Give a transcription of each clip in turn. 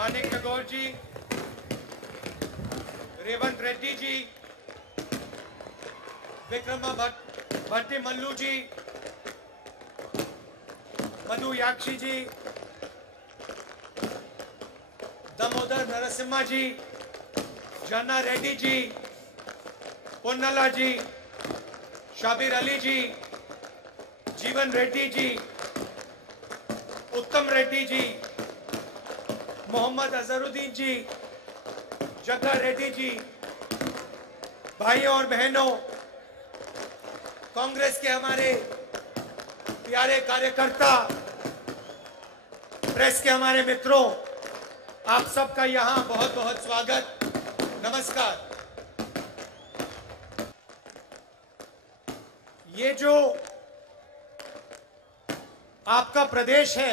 मानिक टगोर जी, रेवंत रेड्डी जी, विक्रमा भट्टी मल्लू जी, मनु याक्षी जी, दामोदर नरसिम्हा जी, जन्ना रेड्डी जी, पोन्नला जी, शाबिर अली जी, जीवन रेड्डी जी, उत्तम रेड्डी जी, मोहम्मद अजहरुद्दीन जी, जग्गा रेड्डी जी, भाइयों और बहनों, कांग्रेस के हमारे प्यारे कार्यकर्ता, प्रेस के हमारे मित्रों, आप सबका यहां बहुत बहुत स्वागत, नमस्कार। ये जो आपका प्रदेश है,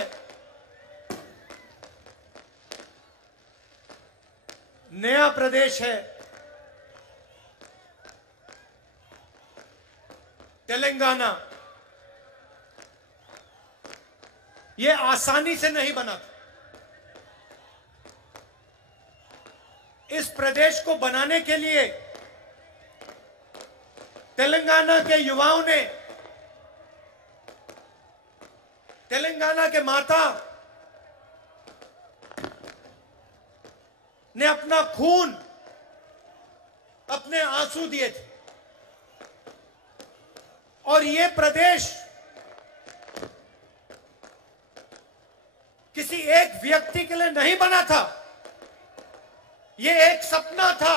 नया प्रदेश है, तेलंगाना, ये आसानी से नहीं बना था। इस प्रदेश को बनाने के लिए तेलंगाना के युवाओं ने, तेलंगाना के माता ने अपना खून, अपने आंसू दिए थे। और ये प्रदेश किसी एक व्यक्ति के लिए नहीं बना था, ये एक सपना था,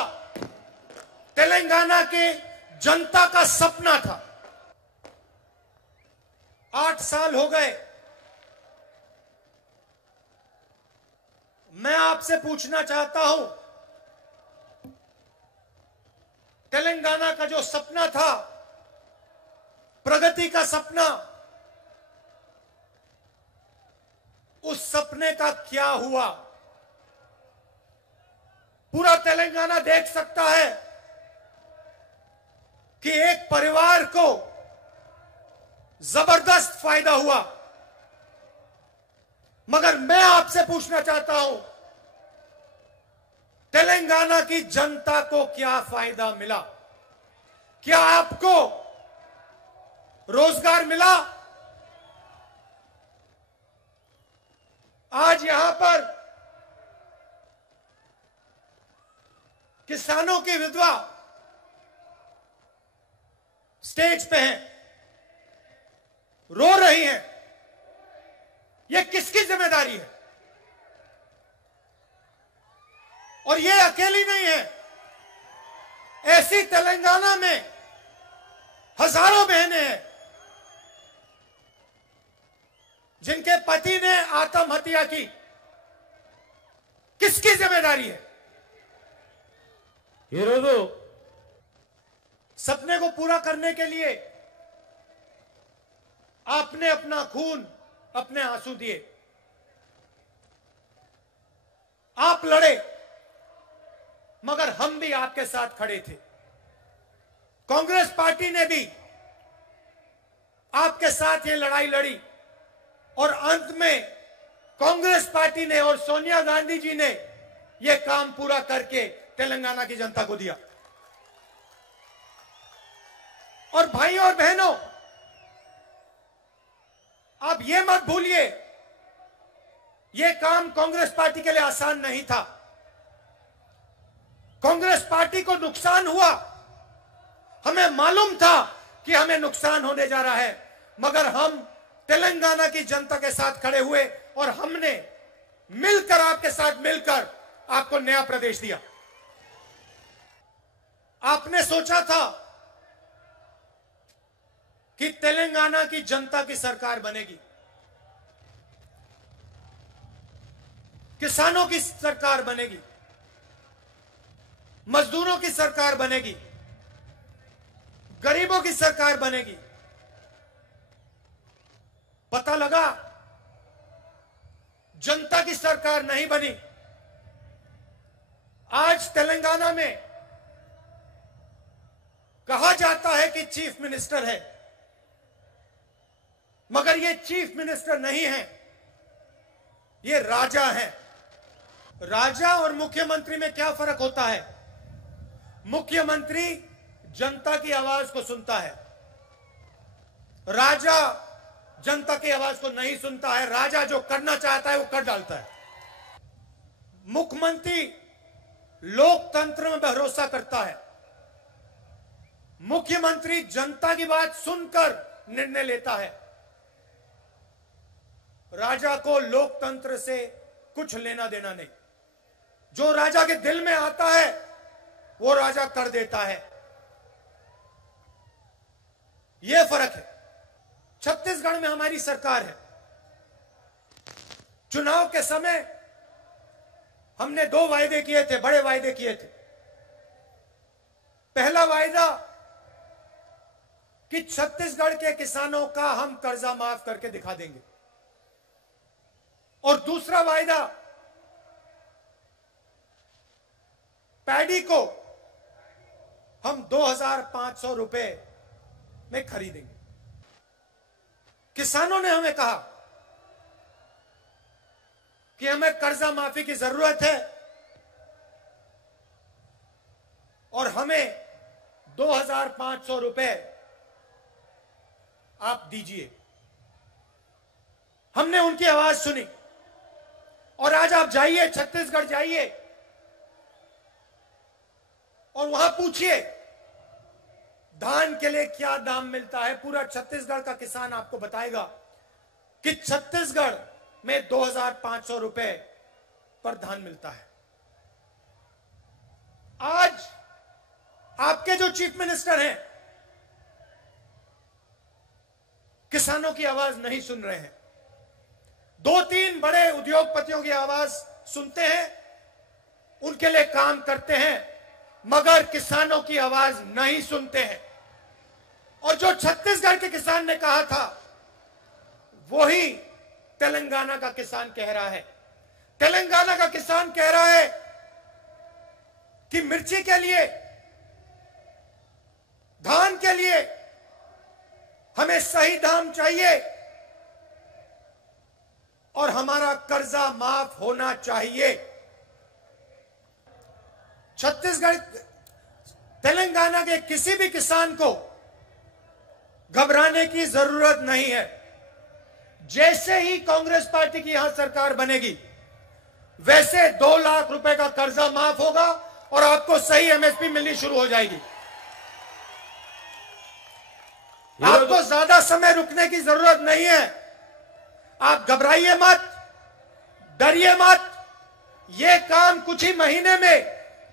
तेलंगाना के जनता का सपना था। 8 साल हो गए। मैं आपसे पूछना चाहता हूं, तेलंगाना का जो सपना था, प्रगति का सपना, उस सपने का क्या हुआ? पूरा तेलंगाना देख सकता है कि एक परिवार को जबरदस्त फायदा हुआ, मगर मैं आपसे पूछना चाहता हूं, तेलंगाना की जनता को क्या फायदा मिला? क्या आपको रोजगार मिला? आज यहां पर किसानों की विधवा स्टेज पे हैं, रो रही हैं। ये किसकी जिम्मेदारी है? और ये अकेली नहीं है, ऐसी तेलंगाना में हजारों बहनें हैं जिनके पति ने आत्महत्या की। किसकी जिम्मेदारी है? सपने को पूरा करने के लिए आपने अपना खून, अपने आंसू दिए, आप लड़े, मगर हम भी आपके साथ खड़े थे। कांग्रेस पार्टी ने भी आपके साथ ये लड़ाई लड़ी और अंत में कांग्रेस पार्टी ने और सोनिया गांधी जी ने यह काम पूरा करके तेलंगाना की जनता को दिया। और भाइयों और बहनों, आप ये मत भूलिए, यह काम कांग्रेस पार्टी के लिए आसान नहीं था। कांग्रेस पार्टी को नुकसान हुआ, हमें मालूम था कि हमें नुकसान होने जा रहा है, मगर हम तेलंगाना की जनता के साथ खड़े हुए और हमने मिलकर, आपके साथ मिलकर आपको नया प्रदेश दिया। आपने सोचा था कि तेलंगाना की जनता की सरकार बनेगी, किसानों की सरकार बनेगी, मजदूरों की सरकार बनेगी, गरीबों की सरकार बनेगी। पता लगा जनता की सरकार नहीं बनी। आज तेलंगाना में कहा जाता है कि चीफ मिनिस्टर है, मगर ये चीफ मिनिस्टर नहीं है, ये राजा हैं। राजा और मुख्यमंत्री में क्या फर्क होता है? मुख्यमंत्री जनता की आवाज को सुनता है, राजा जनता की आवाज को नहीं सुनता है। राजा जो करना चाहता है वो कर डालता है। मुख्यमंत्री लोकतंत्र में भरोसा करता है, मुख्यमंत्री जनता की बात सुनकर निर्णय लेता है। राजा को लोकतंत्र से कुछ लेना देना नहीं। जो राजा के दिल में आता है वो राजा कर देता है। यह फर्क है। छत्तीसगढ़ में हमारी सरकार है। चुनाव के समय हमने 2 वायदे किए थे, बड़े वायदे किए थे। पहला वायदा कि छत्तीसगढ़ के किसानों का हम कर्जा माफ करके दिखा देंगे, और दूसरा वायदा पैडी को हम 2,500 रुपए में खरीदेंगे। किसानों ने हमें कहा कि हमें कर्जा माफी की जरूरत है और हमें 2,500 रुपए आप दीजिए। हमने उनकी आवाज सुनी और आज आप जाइए, छत्तीसगढ़ जाइए और वहां पूछिए धान के लिए क्या दाम मिलता है। पूरा छत्तीसगढ़ का किसान आपको बताएगा कि छत्तीसगढ़ में 2,500 रुपए पर धान मिलता है। आज आपके जो चीफ मिनिस्टर हैं किसानों की आवाज नहीं सुन रहे हैं। 2-3 बड़े उद्योगपतियों की आवाज सुनते हैं, उनके लिए काम करते हैं, मगर किसानों की आवाज नहीं सुनते हैं। और जो छत्तीसगढ़ के किसान ने कहा था वही तेलंगाना का किसान कह रहा है। तेलंगाना का किसान कह रहा है कि मिर्ची के लिए, धान के लिए हमें सही दाम चाहिए और हमारा कर्जा माफ होना चाहिए। छत्तीसगढ़, तेलंगाना के किसी भी किसान को घबराने की जरूरत नहीं है। जैसे ही कांग्रेस पार्टी की यहां सरकार बनेगी वैसे 2 लाख रुपए का कर्जा माफ होगा और आपको सही एमएसपी मिलनी शुरू हो जाएगी। आपको ज्यादा समय रुकने की जरूरत नहीं है। आप घबराइए मत, डरिए मत। यह काम कुछ ही महीने में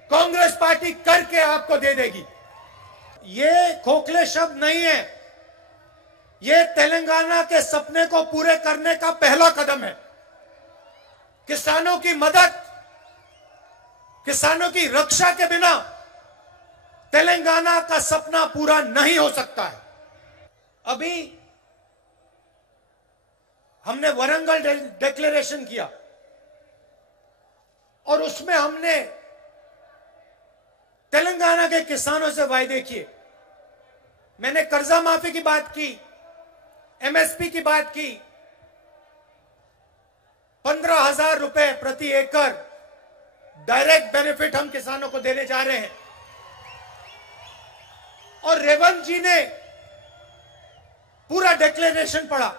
कांग्रेस पार्टी करके आपको दे देगी। ये खोखले शब्द नहीं है, ये तेलंगाना के सपने को पूरे करने का पहला कदम है। किसानों की मदद, किसानों की रक्षा के बिना तेलंगाना का सपना पूरा नहीं हो सकता है। अभी हमने वरंगल डिक्लेरेशन किया और उसमें हमने तेलंगाना के किसानों से वायदे किए। मैंने कर्जा माफी की बात की, एमएसपी की बात की, 15,000 रुपए प्रति एकड़ डायरेक्ट बेनिफिट हम किसानों को देने जा रहे हैं। और रेवंत जी ने पूरा डिक्लेरेशन पढ़ा।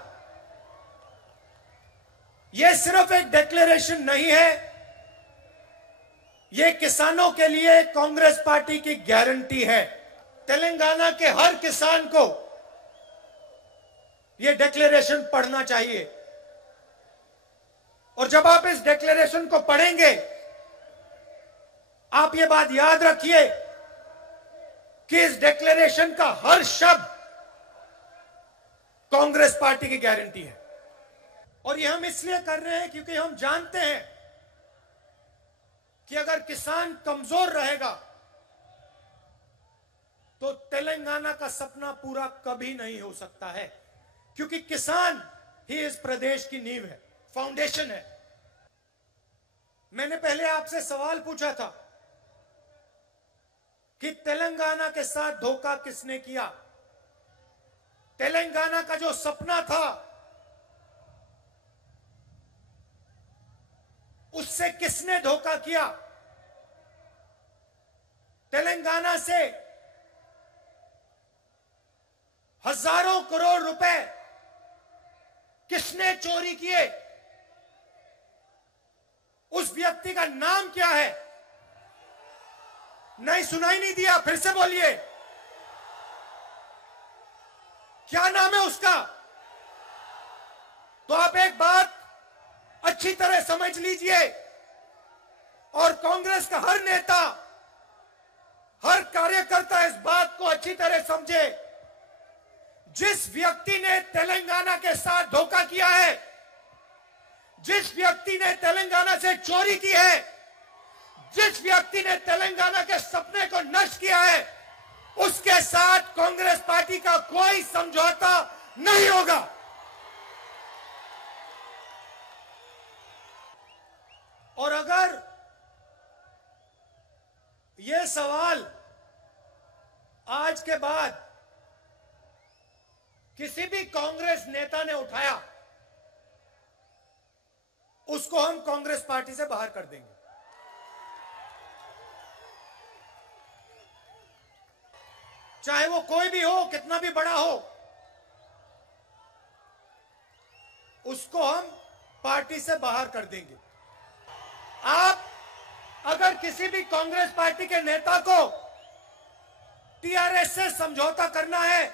यह सिर्फ एक डिक्लेरेशन नहीं है, यह किसानों के लिए कांग्रेस पार्टी की गारंटी है। तेलंगाना के हर किसान को यह डिक्लेरेशन पढ़ना चाहिए। और जब आप इस डिक्लेरेशन को पढ़ेंगे आप यह बात याद रखिए कि इस डिक्लेरेशन का हर शब्द कांग्रेस पार्टी की गारंटी है। और यह हम इसलिए कर रहे हैं क्योंकि हम जानते हैं कि अगर किसान कमजोर रहेगा तो तेलंगाना का सपना पूरा कभी नहीं हो सकता है। क्योंकि किसान ही इस प्रदेश की नींव है, फाउंडेशन है। मैंने पहले आपसे सवाल पूछा था कि तेलंगाना के साथ धोखा किसने किया। तेलंगाना का जो सपना था उससे किसने धोखा किया? तेलंगाना से हजारों करोड़ रुपए किसने चोरी किए? उस व्यक्ति का नाम क्या है? नहीं, सुनाई नहीं दिया, फिर से बोलिए, क्या नाम है उसका? तो आप एक बात अच्छी तरह समझ लीजिए, और कांग्रेस का हर नेता, हर कार्यकर्ता इस बात को अच्छी तरह समझे। जिस व्यक्ति ने तेलंगाना के साथ धोखा किया है, जिस व्यक्ति ने तेलंगाना से चोरी की है, जिस व्यक्ति ने तेलंगाना के सपने को नष्ट किया है, उसके साथ कांग्रेस पार्टी का कोई समझौता नहीं होगा। और अगर यह सवाल आज के बाद किसी भी कांग्रेस नेता ने उठाया, उसको हम कांग्रेस पार्टी से बाहर कर देंगे। चाहे वो कोई भी हो, कितना भी बड़ा हो, उसको हम पार्टी से बाहर कर देंगे। आप अगर किसी भी कांग्रेस पार्टी के नेता को टीआरएस से समझौता करना है,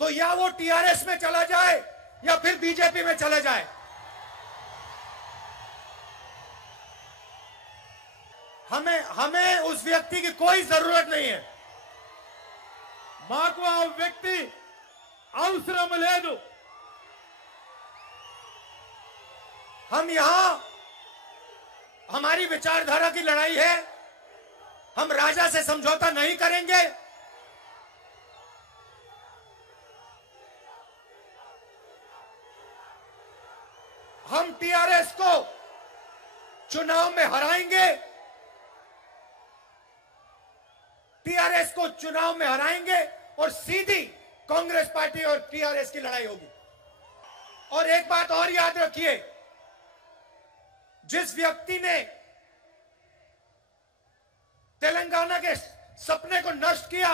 तो या वो टीआरएस में चला जाए या फिर बीजेपी में चला जाए। हमें उस व्यक्ति की कोई जरूरत नहीं है। మాకు ఆ వ్యక్తి అవసరం లేదు। हम यहां हमारी विचारधारा की लड़ाई है, हम राजा से समझौता नहीं करेंगे। हम टीआरएस को चुनाव में हराएंगे, टीआरएस को चुनाव में हराएंगे और सीधी कांग्रेस पार्टी और टीआरएस की लड़ाई होगी। और एक बात और याद रखिए, जिस व्यक्ति ने तेलंगाना के सपने को नष्ट किया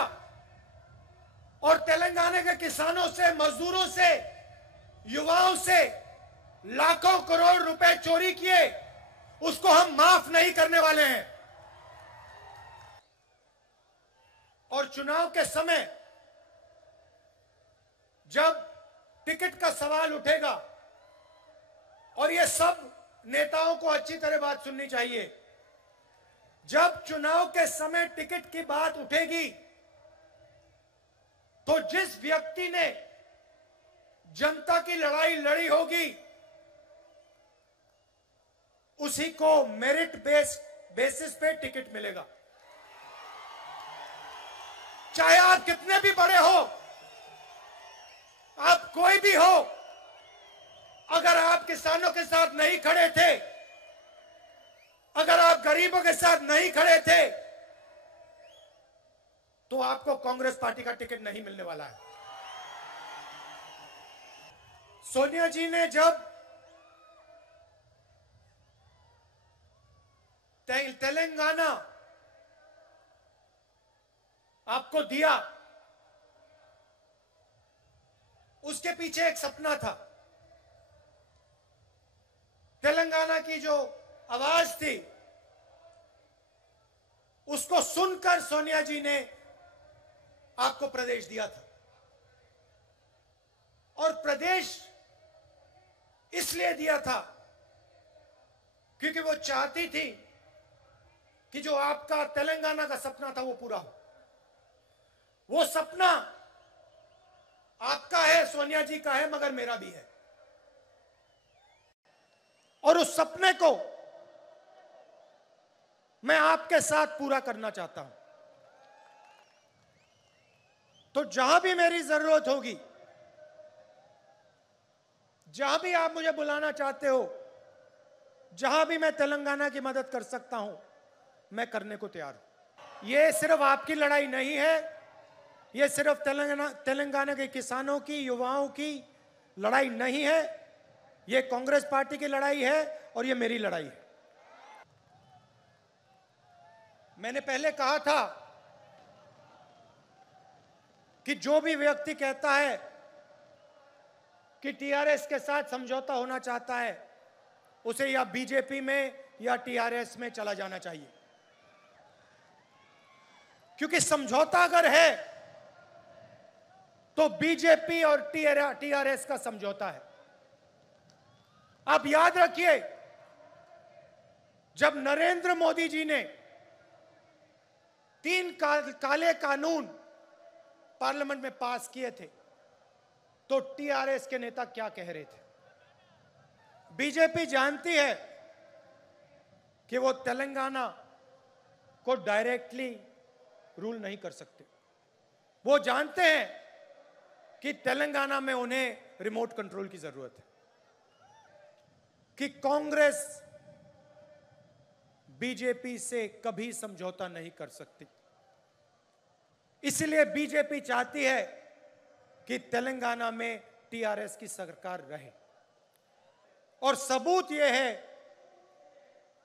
और तेलंगाना के किसानों से, मजदूरों से, युवाओं से लाखों करोड़ रुपए चोरी किए, उसको हम माफ नहीं करने वाले हैं। और चुनाव के समय जब टिकट का सवाल उठेगा, और ये सब नेताओं को अच्छी तरह बात सुननी चाहिए, जब चुनाव के समय टिकट की बात उठेगी, तो जिस व्यक्ति ने जनता की लड़ाई लड़ी होगी, उसी को मेरिट बेसिस पे टिकट मिलेगा। चाहे आप कितने भी बड़े हो, आप कोई भी हो, अगर आप किसानों के साथ नहीं खड़े थे, अगर आप गरीबों के साथ नहीं खड़े थे, तो आपको कांग्रेस पार्टी का टिकट नहीं मिलने वाला है। सोनिया जी ने जब तेलंगाना आपको दिया, उसके पीछे एक सपना था। तेलंगाना की जो आवाज थी, उसको सुनकर सोनिया जी ने आपको प्रदेश दिया था। और प्रदेश इसलिए दिया था क्योंकि वो चाहती थी कि जो आपका तेलंगाना का सपना था वो पूरा हो। वो सपना आपका है, सोनिया जी का है, मगर मेरा भी है। और उस सपने को मैं आपके साथ पूरा करना चाहता हूं। तो जहां भी मेरी जरूरत होगी, जहां भी आप मुझे बुलाना चाहते हो, जहां भी मैं तेलंगाना की मदद कर सकता हूं, मैं करने को तैयार हूं। यह सिर्फ आपकी लड़ाई नहीं है, यह सिर्फ तेलंगाना के किसानों की, युवाओं की लड़ाई नहीं है, यह कांग्रेस पार्टी की लड़ाई है और ये मेरी लड़ाई है। मैंने पहले कहा था कि जो भी व्यक्ति कहता है कि टीआरएस के साथ समझौता होना चाहता है, उसे या बीजेपी में या टीआरएस में चला जाना चाहिए, क्योंकि समझौता अगर है तो बीजेपी और टीआरएस का समझौता है। आप याद रखिए, जब नरेंद्र मोदी जी ने 3 काले कानून पार्लियामेंट में पास किए थे, तो टीआरएस के नेता क्या कह रहे थे? बीजेपी जानती है कि वो तेलंगाना को डायरेक्टली रूल नहीं कर सकते। वो जानते हैं कि तेलंगाना में उन्हें रिमोट कंट्रोल की जरूरत है, कि कांग्रेस बीजेपी से कभी समझौता नहीं कर सकती। इसलिए बीजेपी चाहती है कि तेलंगाना में टीआरएस की सरकार रहे। और सबूत यह है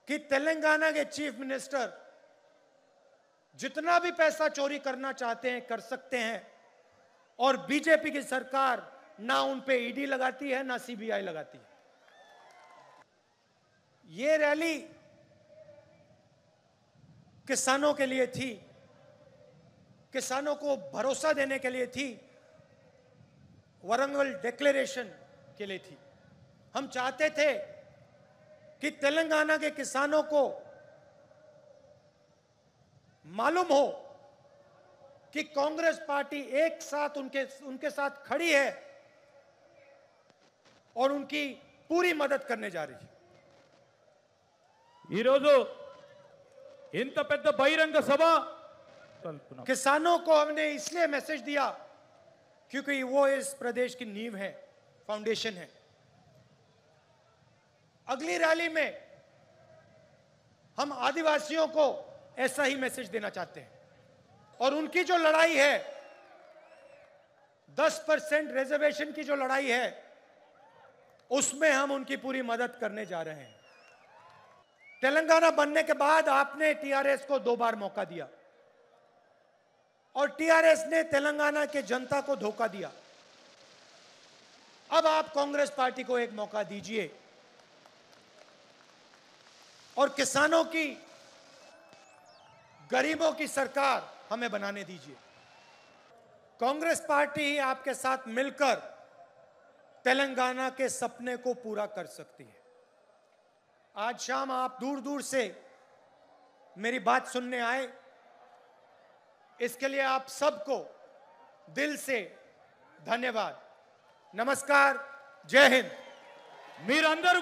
कि तेलंगाना के चीफ मिनिस्टर जितना भी पैसा चोरी करना चाहते हैं कर सकते हैं, और बीजेपी की सरकार ना उन पे ईडी लगाती है ना सीबीआई लगाती है। ये रैली किसानों के लिए थी, किसानों को भरोसा देने के लिए थी, वारंगल डिक्लेरेशन के लिए थी। हम चाहते थे कि तेलंगाना के किसानों को मालूम हो कि कांग्रेस पार्टी एक साथ उनके साथ खड़ी है और उनकी पूरी मदद करने जा रही है। ఈరోజు ఇంత పెద్ద బహిరంగ సభ किसानों को हमने इसलिए मैसेज दिया क्योंकि वो इस प्रदेश की नींव है, फाउंडेशन है। अगली रैली में हम आदिवासियों को ऐसा ही मैसेज देना चाहते हैं, और उनकी जो लड़ाई है 10% रिजर्वेशन की जो लड़ाई है, उसमें हम उनकी पूरी मदद करने जा रहे हैं। तेलंगाना बनने के बाद आपने टीआरएस को 2 बार मौका दिया, और टीआरएस ने तेलंगाना के जनता को धोखा दिया। अब आप कांग्रेस पार्टी को एक मौका दीजिए और किसानों की, गरीबों की सरकार हमें बनाने दीजिए। कांग्रेस पार्टी ही आपके साथ मिलकर तेलंगाना के सपने को पूरा कर सकती है। आज शाम आप दूर दूर से मेरी बात सुनने आए, इसके लिए आप सबको दिल से धन्यवाद। नमस्कार, जय हिंद। మీరందరూ